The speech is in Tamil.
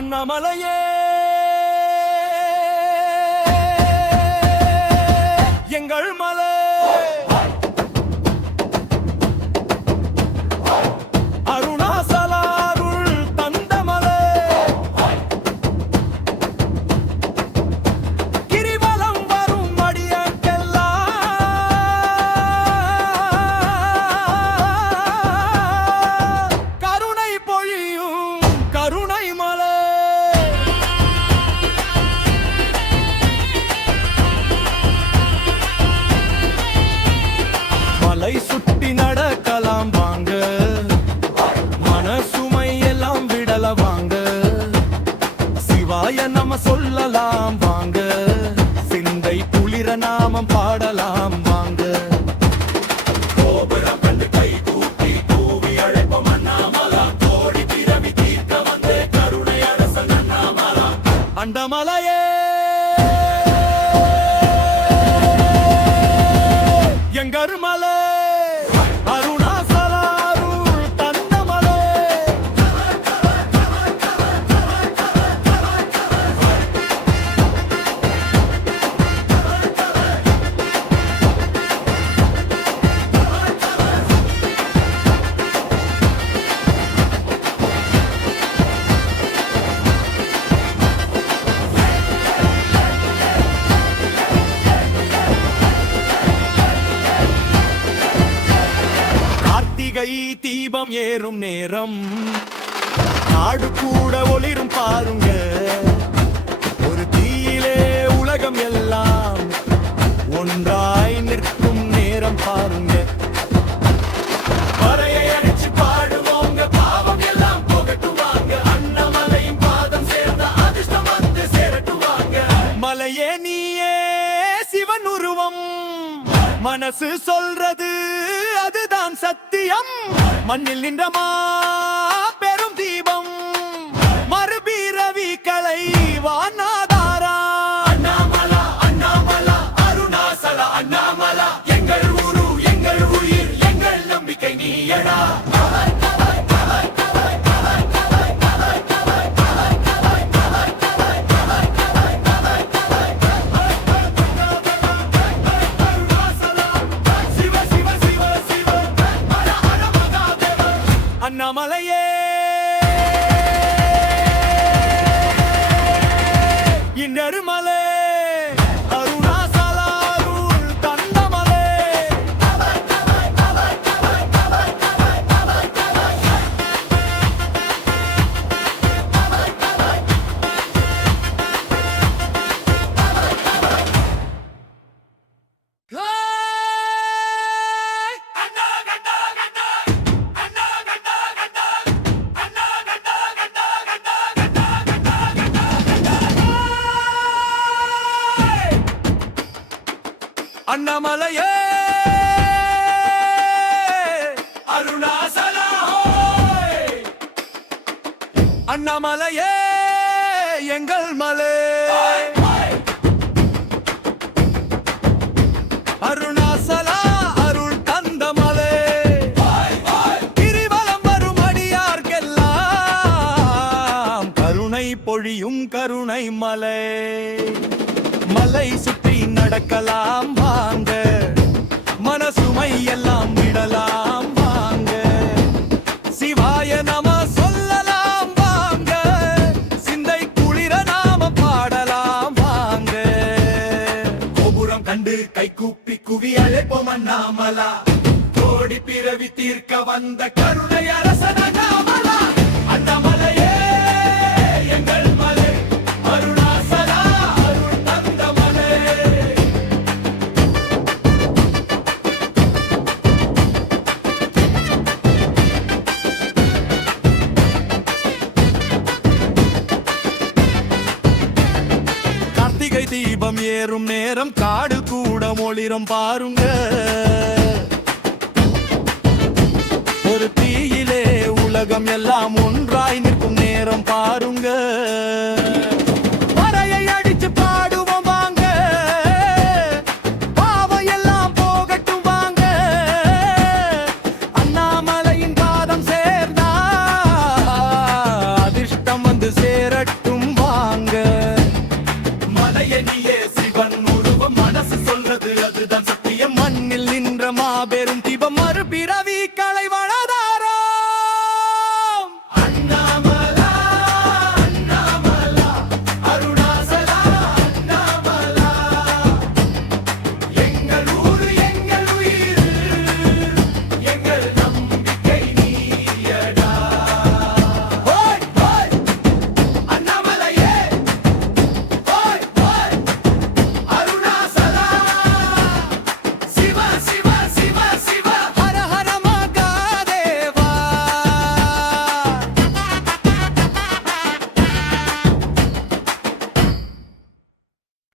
அண்ணாமலையே எங்கள் மலை அருணாசலாருள் தந்த மலை கிரிவலம் வரும் அடியார்க்கெல்லாம் கருணை பொழியும் கருணை மலை மலை சுற்றி நடக்கலாம் வாங்க, மனசுமை எல்லாம் விடல வாங்க, சிவாய நம சொல்லலாம் வாங்க, சிந்தை குளிர நாமம் பாடலாம் வாங்க. கோபுரம் கண்டு கை கூப்பி கூவி அழைப்போம் அண்ணாமலா, கோடி பிறவி தீர்க்க வந்தே கருணை அரசன் அண்ணாமலா. அண்டமலையே எங்கர் மலை அருணாசலாருள் தந்த மலை கார்த்திகை தீபம் ஏறும் நேரம் நாடு கூட ஒளிரும் பாருங்க, ஒரு தீயிலே உலகம் எல்லாம் ஒன்றாய் நிற்கும் நேரம் பாருங்க. வரையை அடிச்சு பாடுவோங்க, பாவம் எல்லாம் போகட்டுவாங்க, அண்ணாமலையின் பாதம் சேர்ந்த அதிர்ஷ்டம் வந்து சேரட்டுவாங்க. மலையே நீயே சிவன் உருவம், மனசு சொல்றது அதுதான் சத்தியம், மண்ணில் நின்ற பெரும் தீபம், மறுபிறவி கலை வானாதாரா. அண்ணாமலா அண்ணாமலா அருணாசலா அண்ணாமலா, எங்கள் ஊரு எங்கள் உயிர் எங்கள் நம்பிக்கை நீயடா. அண்ணாமலையே இன்னொரு மலை அருணாசலாருள் தந்த மலை. அண்ணாமலையே அருணாசலா ஹோய், அண்ணாமலையே எங்கள் மலை அருணாசலா அருள் தந்த மலை கிரிவலம் வரும் அடியார்க்கெல்லாம் கருணை பொழியும் கருணை மலை. மலை சுற்றி நடக்கலாம் வாங்க, மனசுமை எல்லாம் விடலாம் வாங்க, சிவாய நம சொல்லலாம் வாங்க, சிந்தை குளிர நாம பாடலாம் வாங்க. கோபுரம் கண்டு கை கூப்பி குவி அழைப்போம் அண்ணாமலா, கோடி பிறவி தீர்க்க வந்த கருணை அரசன் அண்ணாமலா. அண்ணாமலையே எங்கள் மலை அருணாசலா அருள் தந்த மலை. கார்த்திகை தீபம் ஏறும் நேரம் காடு கூட ஒளிரும் பாருங்க, ஒரு தீயிலே உலகம் எல்லாம் ஒன்றாய் நிற்கும் நேரம் பாருங்க.